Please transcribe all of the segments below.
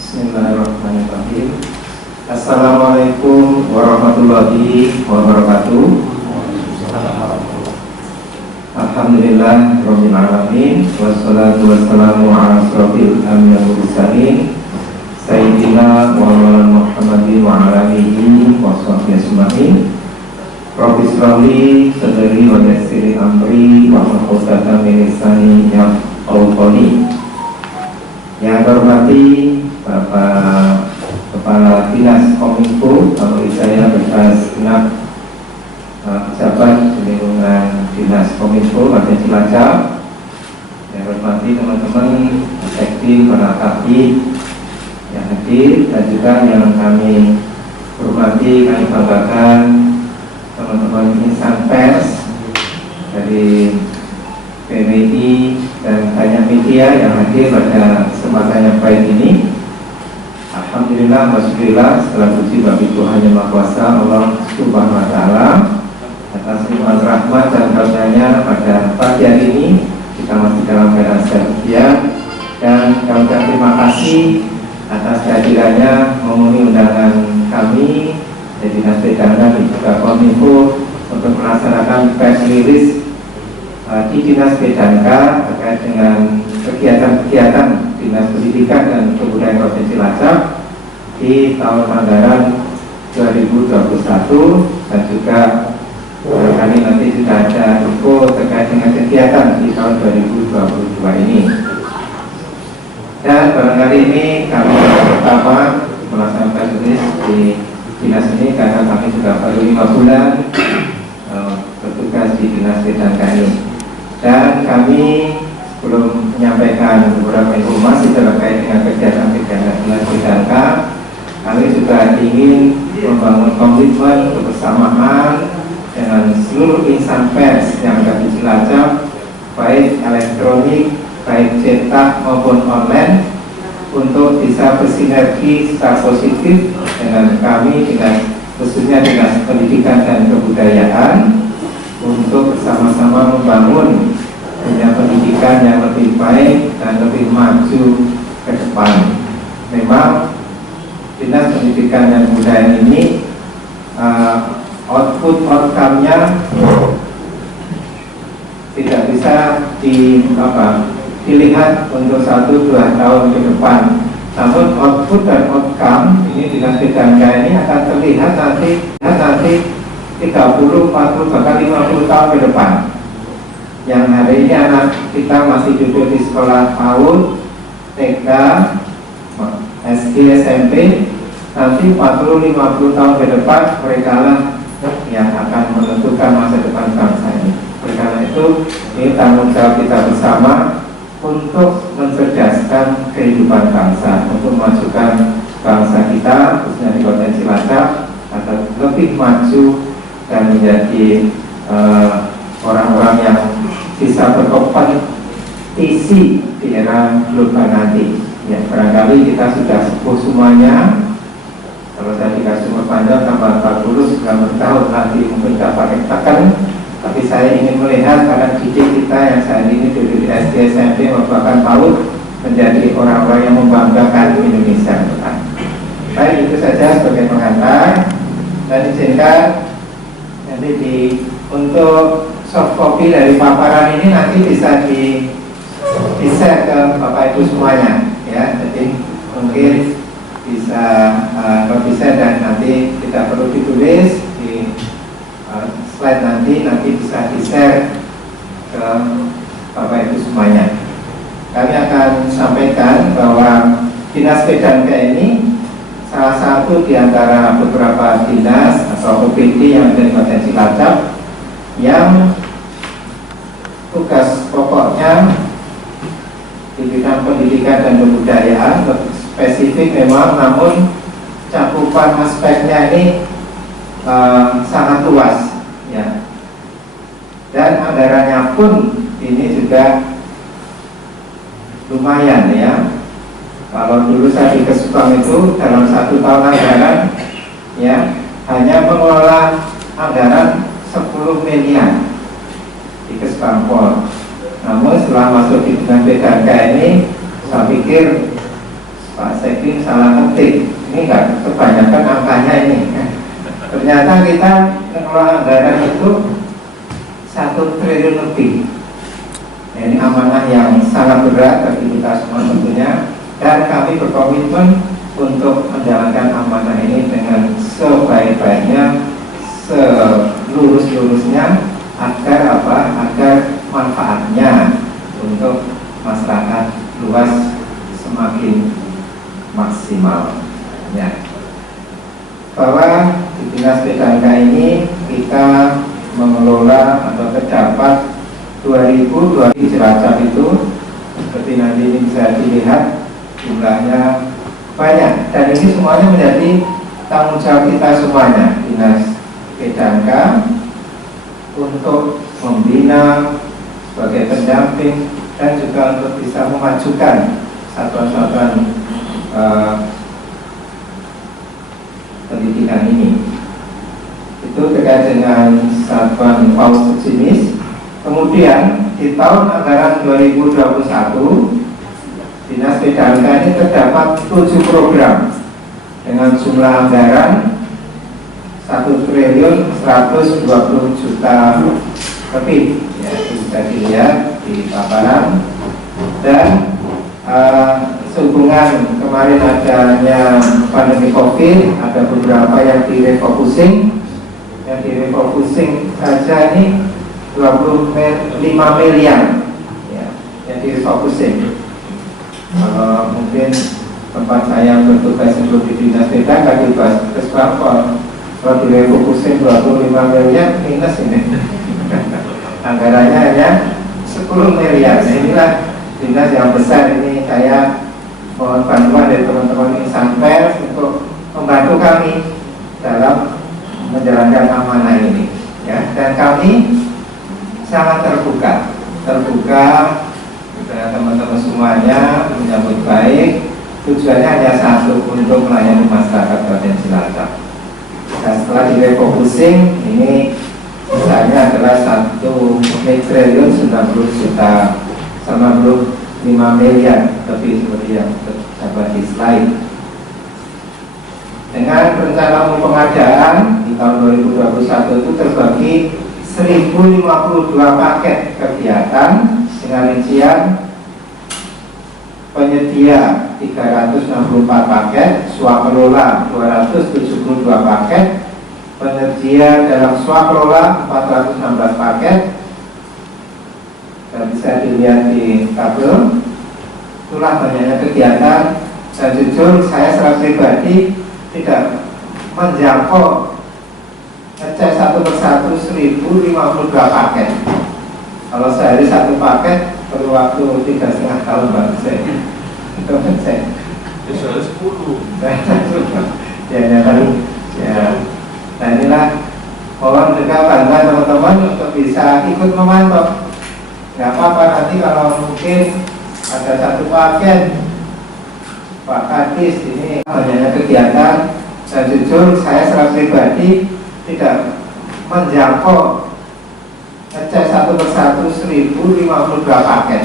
Bismillahirrahmanirrahim. Assalamualaikum warahmatullahi wabarakatuh. Alhamdulillah rabbil alamin, wassalatu wassalamu ala asrofil anbiya'i wal mursalin sayyidina wa maulana Muhammadin wa ala alihi wa sahbihi ajmain. Rabbi shrahli sadri wa yassir amri wa hlul 'uqdatam min lisani yafqahu qawli. Yang terhormati Bapak Kepala Dinas Kominfo, melalui saya bekas genap pejabat di lingkungan Dinas Kominfo Kabupaten Cilacap. Yang hormati teman-teman sekti, para aktif yang hadir, dan juga yang kami hormati, kami banggakan teman-teman insan pers dari PWI dan banyak media yang hadir pada kesempatan yang baik ini. Alhamdulillah, Alhamdulillah, setelah puji bagi Tuhan Yang Maha Kuasa Allah Subhanahu Wa Taala atas limpahan rahmat dan karunia-Nya pada pagi hari ini, kita masih dalam keadaan sehat dan kami terima kasih atas kehadirannya memenuhi undangan kami dari Dinas Pedana dan juga Kominfo untuk melaksanakan press release di Dinas Pedana terkait dengan kegiatan-kegiatan Dinas Pendidikan dan Kebudayaan Provinsi Cilacap di tahun anggaran 2021, dan juga kali nanti sudah ada info terkait dengan kegiatan di tahun 2022 ini. Dan barangkali ini kami pertama melaksanakan tulis di dinas ini karena kami sudah baru 5 bulan bertugas di Dinas Pedana ini. Dan kami belum menyampaikan beberapa informasi terkait dengan kegiatan-kegiatan Dinas Pedana. Kami juga ingin membangun komitmen kebersamaan dengan seluruh insan pers yang ada di Cilacap, baik elektronik, baik cetak maupun online, untuk bisa bersinergi secara positif dengan kami, dengan khususnya Dinas Pendidikan dan Kebudayaan, untuk bersama-sama membangun dunia pendidikan yang lebih baik dan lebih maju ke depan. Memang Dinas Pendidikan dan Kebudayaan ini outcome-nya tidak bisa dilihat untuk 1-2 tahun ke depan. Namun output dan outcome ini Dinas Pedana ini akan terlihat nanti 30, 40, bahkan 50 tahun ke depan. Yang hari ini anak kita masih duduk di sekolah PAUD, TK, SD, SMP. Nanti 40-50 tahun ke depan mereka lah yang akan menentukan masa depan bangsa ini. Oleh karena itu, ini tanggung jawab kita bersama untuk mencerdaskan kehidupan bangsa, untuk memajukan bangsa kita, khususnya di Kota Cilacap, agar lebih maju dan menjadi orang-orang yang bisa berkompetisi di era global nanti. Ya, barangkali kita sudah sepuh semuanya. Kalau saya dikasih umur panjang tambah 40 90 tahun nanti mungkin dapat katakan. Tapi saya ingin melihat anak didik kita yang saat ini duduk di SD, SMP, bahkan PAUD menjadi orang-orang yang membanggakan Indonesia ke depan. Baik, itu saja sebagai pengantar. Dan izinkan nanti untuk soft copy dari paparan ini nanti bisa di-share ke Bapak Ibu semuanya, ya. Jadi mungkin bisa bisa dan nanti tidak perlu ditulis di slide, nanti bisa di-share ke Bapak Ibu semuanya. Kami akan sampaikan bahwa Dinas Pedana ini salah satu di antara beberapa dinas atau OPD yang ada di Kota Cilacap yang tugas pokoknya di bidang pendidikan dan kebudayaan, spesifik memang, namun cakupan aspeknya ini sangat luas, ya. Dan anggarannya pun ini juga lumayan, ya. Kalau dulu saya di Kesbang itu dalam 1 tahun anggaran, ya, hanya mengelola anggaran 10 miliar di Kesbangpol. Namun setelah masuk di Dinas Pedana ini, saya pikir Pak Sekjen salah ketik. Ini enggak kebanyakan angkanya ini. Ternyata kita mengelola anggaran itu 1 triliun lebih. Nah, ini amanah yang sangat berat bagi kita semua tentunya, dan kami berkomitmen untuk menjalankan amanah ini dengan sebaik-baiknya, selurus-lurusnya, agar apa? Agar manfaatnya untuk masyarakat luas semakin maksimal. Ya. Bahwa di Dinas PDAK ini kita mengelola atau terdapat 2020 di Cilacap itu, seperti nanti ini bisa dilihat jumlahnya banyak, dan ini semuanya menjadi tanggung jawab kita semuanya, Dinas PDAK, untuk membina sebagai pendamping dan juga untuk bisa memajukan satuan-satuan pendidikan ini. Itu terkait dengan satuan PAUD sejenis. Kemudian di tahun anggaran 2021 Dinas PDAK ini terdapat 7 program dengan jumlah anggaran 1.120 juta lebih, ya, itu bisa dilihat di paparan. Dan sehubungan kemarin adanya pandemi COVID, ada beberapa yang direfocusing. Yang direfocusing saja ini 25 miliar, ya, yang direfocusing. Kalau mungkin tempat saya bertugas sebelum di Dinas PDAK di Basketball, kalau direfocusing 25 miliar minus ini. Anggarannya hanya 10 miliar. Nah, inilah dinas yang besar ini. Saya mohon bantuan dari teman-teman insan pers untuk membantu kami dalam menjalankan amanah ini, ya. Dan kami sangat terbuka dengan teman-teman semuanya, menyambut baik. Tujuannya hanya satu, untuk melayani masyarakat Kabupaten Cilacap. Dan setelah direfocusing ini misalnya adalah 1.090 miliar lebih, seperti yang terdapat di slide. Dengan rencana umum pengadaan di tahun 2021 itu terbagi 1052 paket kegiatan dengan rincian penyedia 364 paket, swakelola 272 paket, penyedia dalam swakelola 416 paket. Dan bisa dilihat di tabel, itulah banyaknya kegiatan. Dan jujur saya secara pribadi tidak menjangkau ngecek satu persatu 1052 paket. Kalau sehari satu paket perlu waktu 3,5 tahun baru saya itu ngecek. Sehari 10. Ya, nah inilah, mohon juga bantuan teman-teman untuk bisa ikut memantau. Nggak apa-apa nanti kalau mungkin ada satu paket Pak Kadis ini banyaknya kegiatan. Dan jujur saya secara pribadi tidak menjangkau ngecek satu persatu 1052 paket.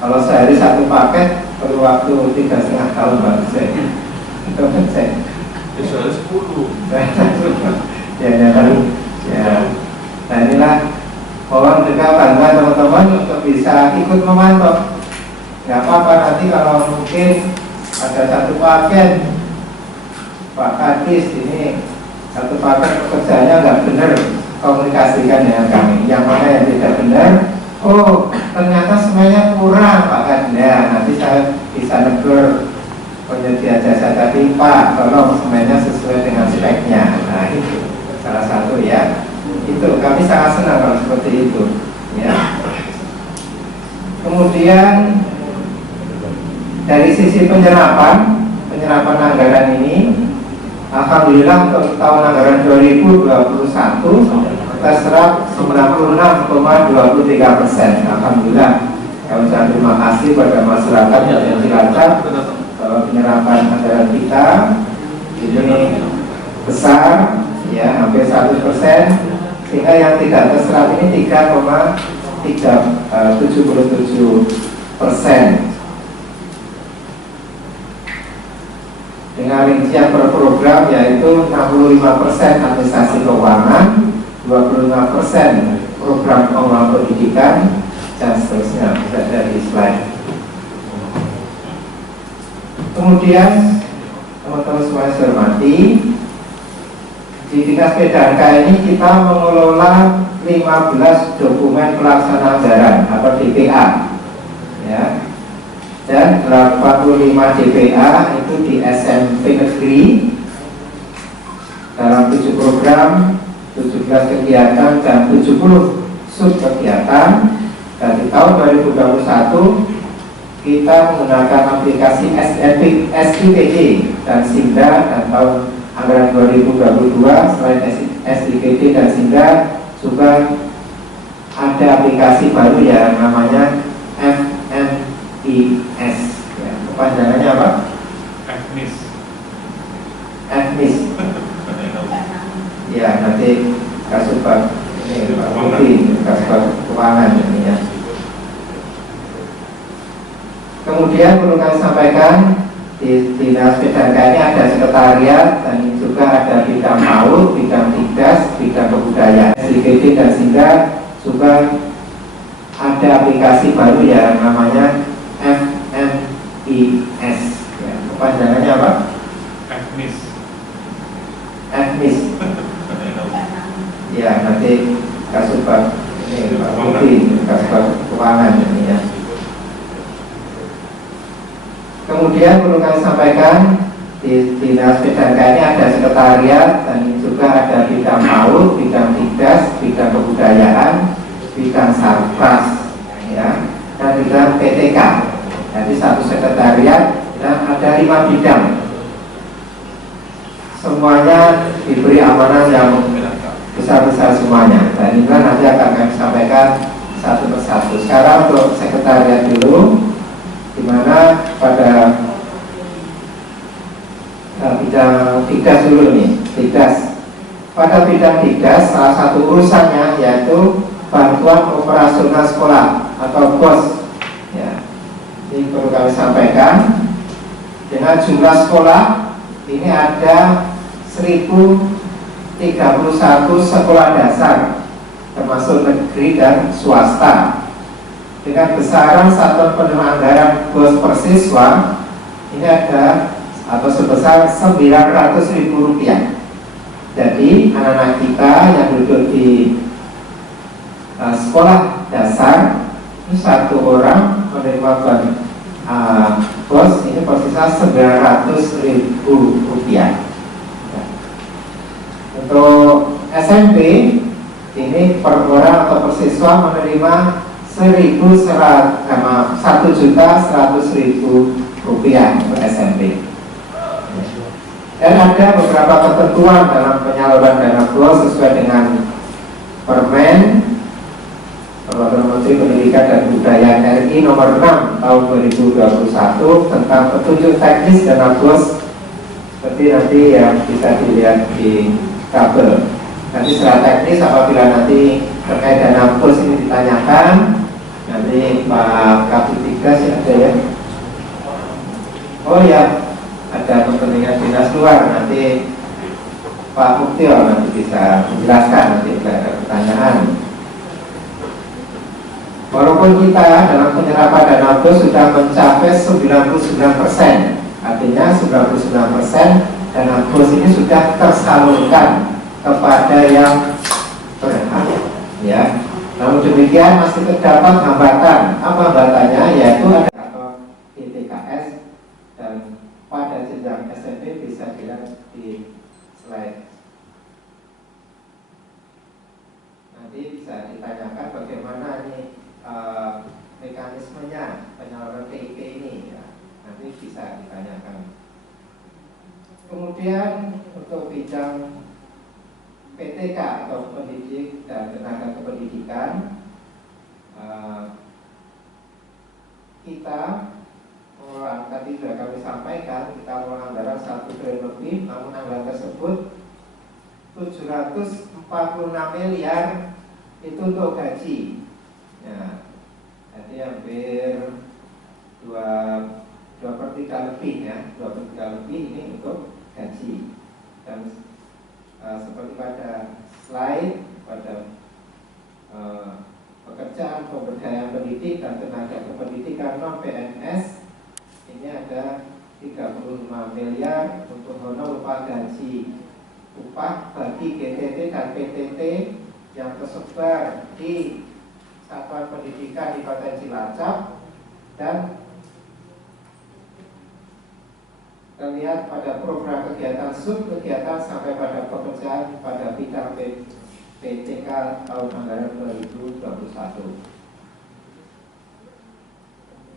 Kalau sehari satu paket perlu waktu 3,5 tahun baru saya itu ngecek. Sehari 10. Ya. Nah inilah, mohon juga bantuan teman-teman untuk bisa ikut memantau. Nggak apa-apa nanti kalau mungkin ada satu paket Pak Kadis ini satu paket pekerjaannya nggak benar, komunikasikan dengan kami. Yang mana yang tidak benar, oh ternyata semuanya kurang Pak Kadis. Ya, nanti saya bisa negur penyedia jasa tadi, Pak tolong semuanya sesuai dengan speknya. Nah itu salah satu, ya. Itu kami sangat senang kalau seperti itu, ya. Kemudian dari sisi penyerapan anggaran ini, alhamdulillah untuk tahun anggaran 2021 kita serap 96,23%. Alhamdulillah, kami sangat terima kasih pada masyarakat yang Cilacap bahwa penyerapan anggaran kita ini besar, ya, hampir 100%, sehingga yang tidak terserap ini 3,77%. dengan rincian per program yaitu 65% administrasi keuangan, 25% program pengembangan pendidikan, dan seterusnya. Bisa dari slide. Kemudian teman-teman semua saya hormati, di Dinas PDAK ini kita mengelola 15 dokumen pelaksana anggaran atau DPA, ya, dan 85 DPA itu di SMP negeri dalam 7 program, 17 kegiatan dan 70 sub kegiatan. Dan di tahun 2021 kita menggunakan aplikasi SIPD dan SINDA, dan tahun anggaran 2022 selain SIPD dan SINDA juga ada aplikasi baru yang namanya FMIS. Ya, kepanjangannya apa? FMIS. FMIS. Ya, nanti Kasubag ini Pak Budi, Kasubag Keuangan ini ya. Kemudian perlu kami sampaikan, di Dinas PDAK ini ada sekretariat dan juga ada bidang PAUD, bidang Tidas, bidang kebudayaan. SIPD dan SINDA juga ada aplikasi baru yang namanya FMIS. Ya, kepanjangannya apa? FMIS. FMIS. Ya, nanti Kasubag ini Pak Budi, Kasubag Keuangan ini ya. Kemudian perlu kami sampaikan, di Dinas PDAK ini ada sekretariat dan juga ada bidang PAUD, bidang Tidas, bidang kebudayaan, bidang Sarpras, ya, dan bidang PTK. Jadi satu sekretariat dan ada 5 bidang. Semuanya diberi amanah yang besar-besar semuanya. Dan inilah nanti akan kami sampaikan satu persatu. Sekarang untuk sekretariat dulu, di mana pada bidang Tidas dulu nih, Tidas. Pada bidang Tidas, salah satu urusannya yaitu bantuan operasional sekolah atau BOS. Ya, ini perlu kami sampaikan. Dengan jumlah sekolah ini ada 1031 sekolah dasar, termasuk negeri dan swasta. Dengan besaran satuan penerimaan anggaran BOS per siswa ini ada atau sebesar Rp900.000. Jadi anak-anak kita yang duduk di sekolah dasar ini satu orang menerima BOS ini per siswa Rp900.000. Untuk SMP ini per orang atau per siswa menerima Rp1.100.000 untuk SMP. Dan ada beberapa ketentuan dalam penyaluran dana BOS sesuai dengan Permen Peraturan Menteri Pendidikan dan Kebudayaan RI nomor 6 tahun 2021 tentang petunjuk teknis dana BOS, seperti nanti yang bisa dilihat di tabel. Nanti secara teknis apabila nanti terkait dana BOS ini ditanyakan, nanti Pak Kabid Tigas ya ada ya. Oh ya, ada kepentingan dinas luar, nanti Pak Muktio nanti bisa menjelaskan nanti jika ada pertanyaan. Walaupun kita dalam penyerapan dana BOS sudah mencapai 99%, artinya 99% dana BOS ini sudah tersalurkan kepada yang berhak, ya. Namun demikian masih terdapat hambatan. Apa hambatannya? Yaitu ada atau ITKS, dan pada jenjang SMP bisa dilihat di slide. Nanti bisa ditanyakan bagaimana ini mekanismenya penyaluran PIP ini, ya. Nanti bisa ditanyakan. Kemudian untuk bidang PTK atau pendidik dan tenaga kependidikan, kita tadi sudah kami sampaikan, kita mengelola anggaran 1 triliun lebih, namun anggaran tersebut 746 miliar itu untuk gaji, ya. Jadi hampir 2/3 lebih, ya, 2/3 lebih ini untuk slide pada pekerjaan pemberdayaan pendidik dan tenaga kependidikan non PNS. Ini ada 35 miliar untuk honor upah gaji upah bagi GTT dan PTT yang tersebar di satuan pendidikan di Kabupaten Cilacap, dan terlihat pada program kegiatan sub kegiatan sampai pada pekerjaan pada bidang PTK tahun anggaran 2021.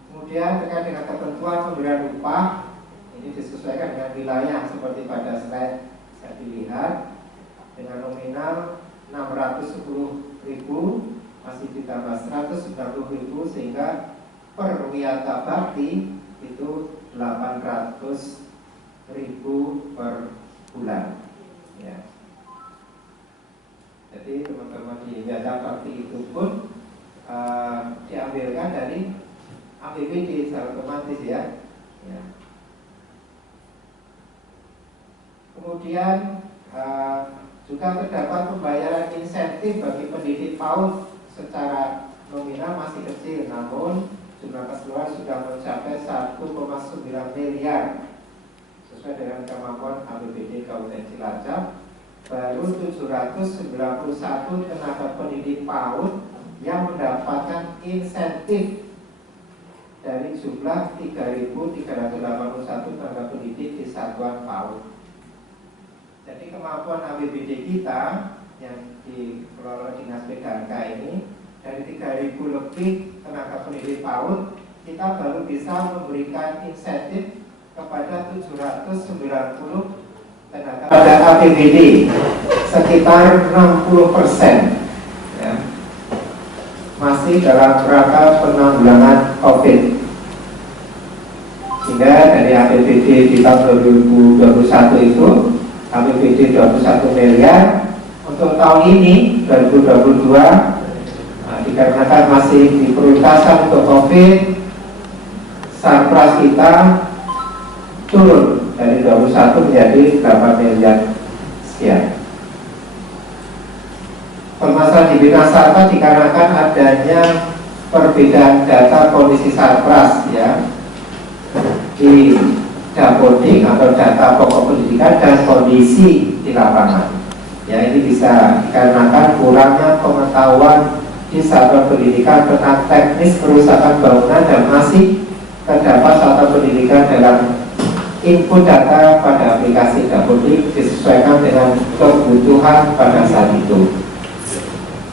Kemudian terkait dengan ketentuan pemberian upah, ini disesuaikan dengan wilayah seperti pada slide saya dilihat, dengan nominal 610.000 masih ditambah 190.000 sehingga per wiyata bakti itu 800.000 per bulan. Ya. Jadi teman-teman di wiyata bakti itu pun diambilkan dari APBD secara otomatis ya. Ya. Kemudian juga terdapat pembayaran insentif bagi pendidik PAUD secara nominal masih kecil, namun jumlah keseluruhan sudah mencapai 1,9 miliar sesuai dengan kemampuan APBD Kabupaten Cilacap. Baru 791 tenaga pendidik PAUD yang mendapatkan insentif dari jumlah 3.381 tenaga pendidik di satuan PAUD. Jadi kemampuan APBD kita yang dikelola Dinas PKK ini dari 3.000 lebih tenaga pendidik PAUD, kita baru bisa memberikan insentif kepada 790 tenaga pada APBD sekitar 60%, ya. Masih dalam rangka penanggulangan COVID. Sehingga dari APBD di tahun 2021 itu APBD 21 miliar. Untuk tahun ini 2022 dikarenakan masih di prioritasan untuk COVID, sarpras kita turun dari 21 menjadi 8 miliar sekian. Permasalahan di bidang sarpras dikarenakan adanya perbedaan data kondisi sarpras ya di Dapodik atau data pokok pendidikan dan kondisi di lapangan. Ya, ini bisa dikarenakan kurangnya pengetahuan di satuan pendidikan tentang teknis kerusakan bangunan dan masih terdapat satuan pendidikan dalam input data pada aplikasi Dapodik disesuaikan dengan kebutuhan pada saat itu.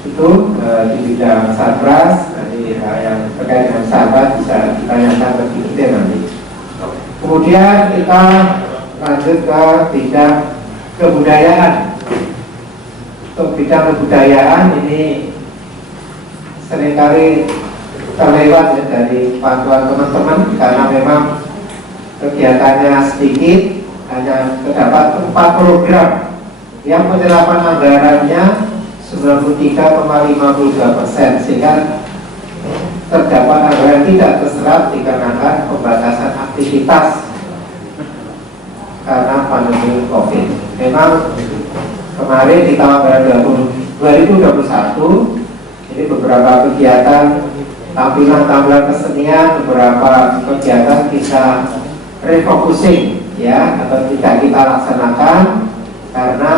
Itu di bidang sarpras. Nanti yang terkait dengan sarpras bisa ditanyakan lebih detail nanti. Kemudian kita lanjut ke bidang kebudayaan. Untuk bidang kebudayaan ini seringkali terlewat ya, dari panduan teman-teman karena memang kegiatannya sedikit, hanya terdapat 4 program yang penyerapan anggarannya 93,52%, sehingga terdapat anggaran tidak terserap dikarenakan pembatasan aktivitas karena pandemi COVID. Memang kemarin di tahun anggaran 2021 ini beberapa kegiatan tampilan kesenian, beberapa kegiatan kita refocusing ya atau tidak kita laksanakan karena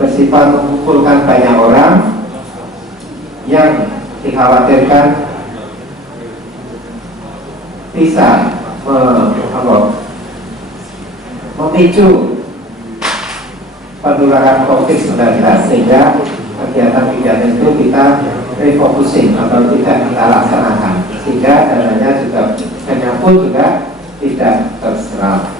bersifat mengumpulkan banyak orang yang dikhawatirkan bisa memicu penularan COVID-19, sehingga kegiatan-kegiatan itu kita refocusing atau tidak kita laksanakan, sehingga dananya juga pun juga tidak terserap.